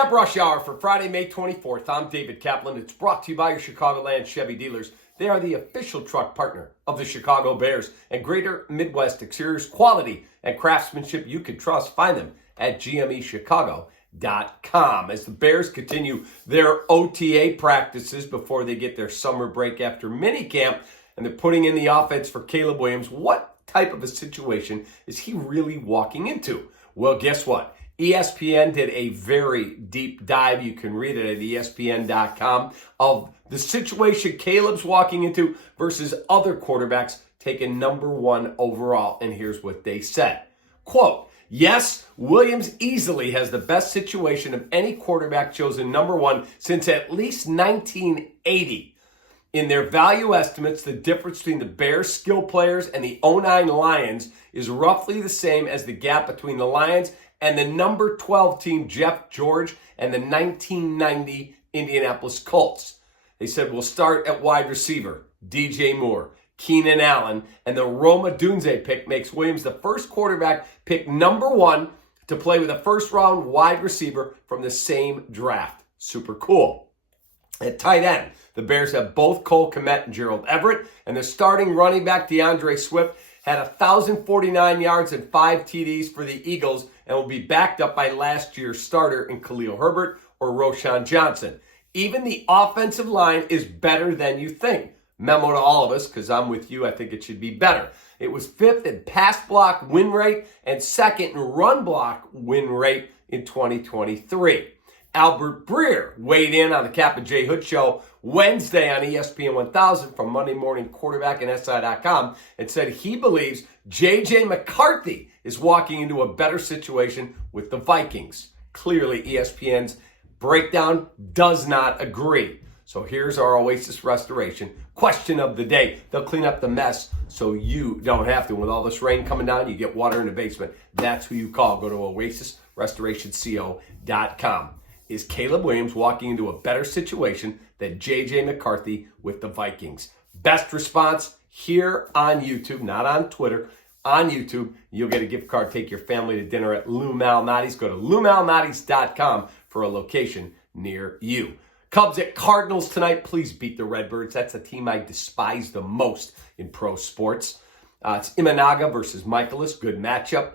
REKAP Rush Hour for Friday, May 24th. I'm David Kaplan. It's brought to you by your Chicagoland Chevy dealers. They are the official truck partner of the Chicago Bears and Greater Midwest exteriors quality and craftsmanship you can trust. Find them at gmechicago.com. As the Bears continue their OTA practices before they get their summer break after minicamp, and they're putting in the offense for Caleb Williams, what type of a situation is he really walking into? Well, guess what? ESPN did a very deep dive, you can read it at ESPN.com, of the situation Caleb's walking into versus other quarterbacks taken number one overall. And here's what they said. Quote, yes, Williams easily has the best situation of any quarterback chosen number one since at least 1980. In their value estimates, the difference between the Bears skill players and the 09 Lions is roughly the same as the gap between the Lions and the number 12 team, Jeff George, and the 1990 Indianapolis Colts. They said, we'll start at wide receiver, DJ Moore, Keenan Allen, and the Roma Dunze pick makes Williams the first quarterback picked number one to play with a first-round wide receiver from the same draft. Super cool. At tight end, the Bears have both Cole Kmet and Gerald Everett, and the starting running back, DeAndre Swift, had 1,049 yards and 5 TDs for the Eagles and will be backed up by last year's starter in Khalil Herbert or Roschon Johnson. Even the offensive line is better than you think. Memo to all of us, because I'm with you, I think it should be better. It was 5th in pass block win rate and 2nd in run block win rate in 2023. Albert Breer weighed in on the Cap and J Hood Show Wednesday on ESPN 1000 from Monday Morning Quarterback and SI.com and said he believes J.J. McCarthy is walking into a better situation with the Vikings. Clearly, ESPN's breakdown does not agree. So here's our Oasis Restoration question of the day. They'll clean up the mess so you don't have to. With all this rain coming down, you get water in the basement. That's who you call. Go to OasisRestorationCO.com. Is Caleb Williams walking into a better situation than J.J. McCarthy with the Vikings? Best response here on YouTube, not on Twitter. On YouTube, you'll get a gift card. Take your family to dinner at Lou Malnati's. Go to LouMalnati's.com for a location near you. Cubs at Cardinals tonight. Please beat the Redbirds. That's a team I despise the most in pro sports. It's Imanaga versus Michaelis. Good matchup.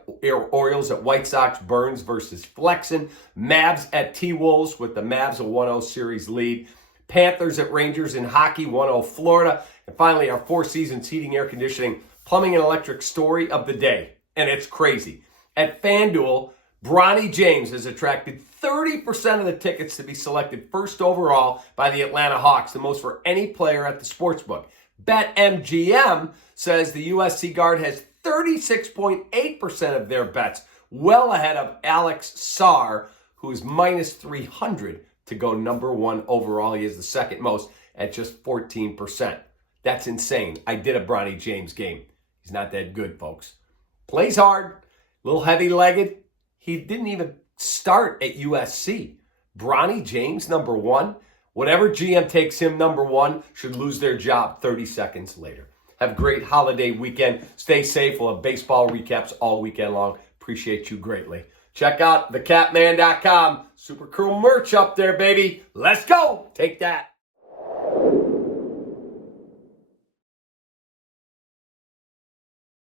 Orioles at White Sox. Burns versus Flexen. Mavs at T-Wolves with the Mavs a 1-0 series lead. Panthers at Rangers in hockey, 1-0 Florida. And finally, our Four Seasons Heating, Air Conditioning, Plumbing and Electric story of the day. And it's crazy. At FanDuel, Bronny James has attracted 30% of the tickets to be selected first overall by the Atlanta Hawks, the most for any player at the sportsbook. BetMGM says the USC guard has 36.8% of their bets, well ahead of Alex Sarr, who is minus 300 to go number one overall. He is the second most at just 14%. That's insane. I did a Bronny James game. He's not that good, folks. Plays hard, a little heavy-legged. He didn't even start at USC. Bronny James, number one. Whatever GM takes him number one should lose their job 30 seconds later. Have a great holiday weekend. Stay safe. We'll have baseball recaps all weekend long. Appreciate you greatly. Check out thecatman.com. Super cool merch up there, baby. Let's go. Take that.